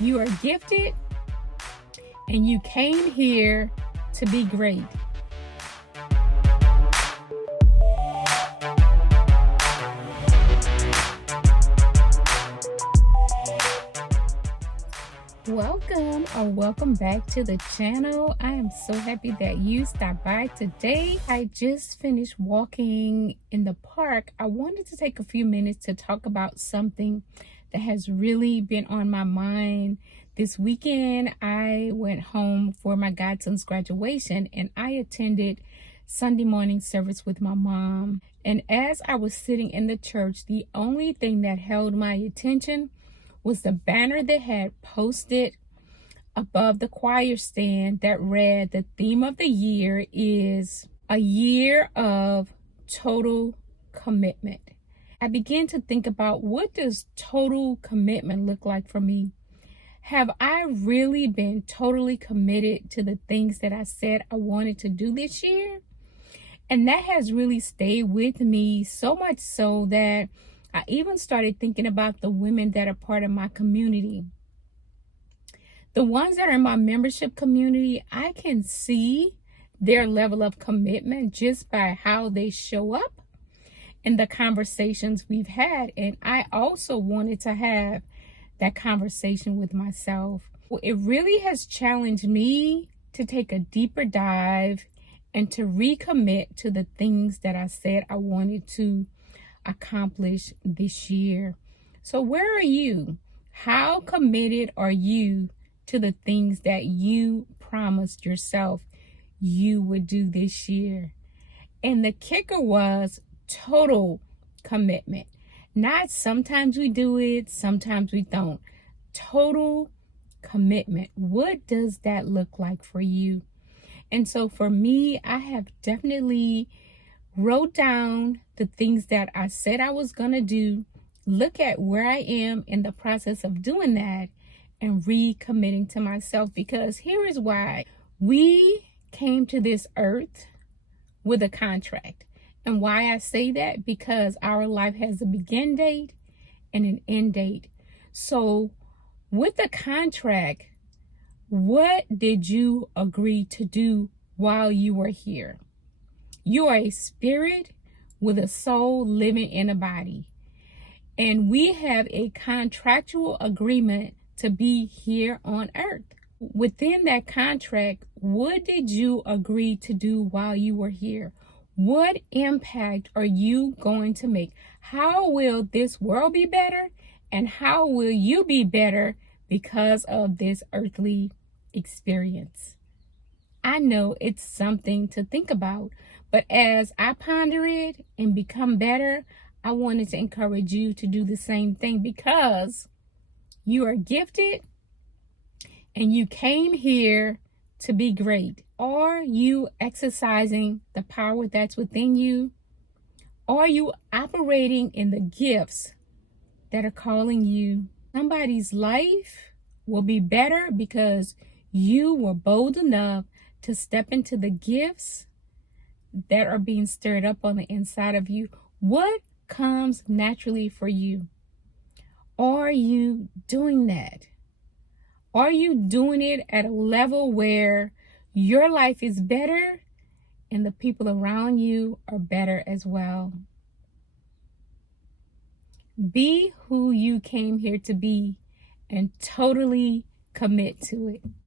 You are gifted and you came here to be great. Welcome or welcome back to the channel. I am so happy that you stopped by today. I just finished walking in the park. I wanted to take a few minutes to talk about something that has really been on my mind. This weekend, I went home for my godson's graduation and I attended Sunday morning service with my mom. And as I was sitting in the church, the only thing that held my attention was the banner that had posted above the choir stand that read, the theme of the year is a year of total commitment. I began to think about, what does total commitment look like for me? Have I really been totally committed to the things that I said I wanted to do this year? And that has really stayed with me, so much so that I even started thinking about the women that are part of my community. The ones that are in my membership community, I can see their level of commitment just by how they show up and the conversations we've had. And I also wanted to have that conversation with myself. It really has challenged me to take a deeper dive and to recommit to the things that I said I wanted to accomplish this year. So where are you? How committed are you to the things that you promised yourself you would do this year? And the kicker was total commitment. Not sometimes we do it, sometimes we don't. Total commitment. What does that look like for you? And so for me, I have definitely wrote down the things that I said I was going to do, look at where I am in the process of doing that, and recommitting to myself. Because here is why. We came to this earth with a contract. And why I say that, because our life has a begin date and an end date. So with the contract, what did you agree to do while you were here? You are a spirit with a soul living in a body. And we have a contractual agreement to be here on earth. Within that contract, what did you agree to do while you were here? What impact are you going to make? How will this world be better? And how will you be better because of this earthly experience? I know it's something to think about, but as I ponder it and become better, I wanted to encourage you to do the same thing, because you are gifted and you came here to be great. Are you exercising the power that's within you? Are you operating in the gifts that are calling you? Somebody's life will be better because you were bold enough to step into the gifts that are being stirred up on the inside of you. What comes naturally for you? Are you doing that? Are you doing it at a level where your life is better and the people around you are better as well? Be who you came here to be and totally commit to it.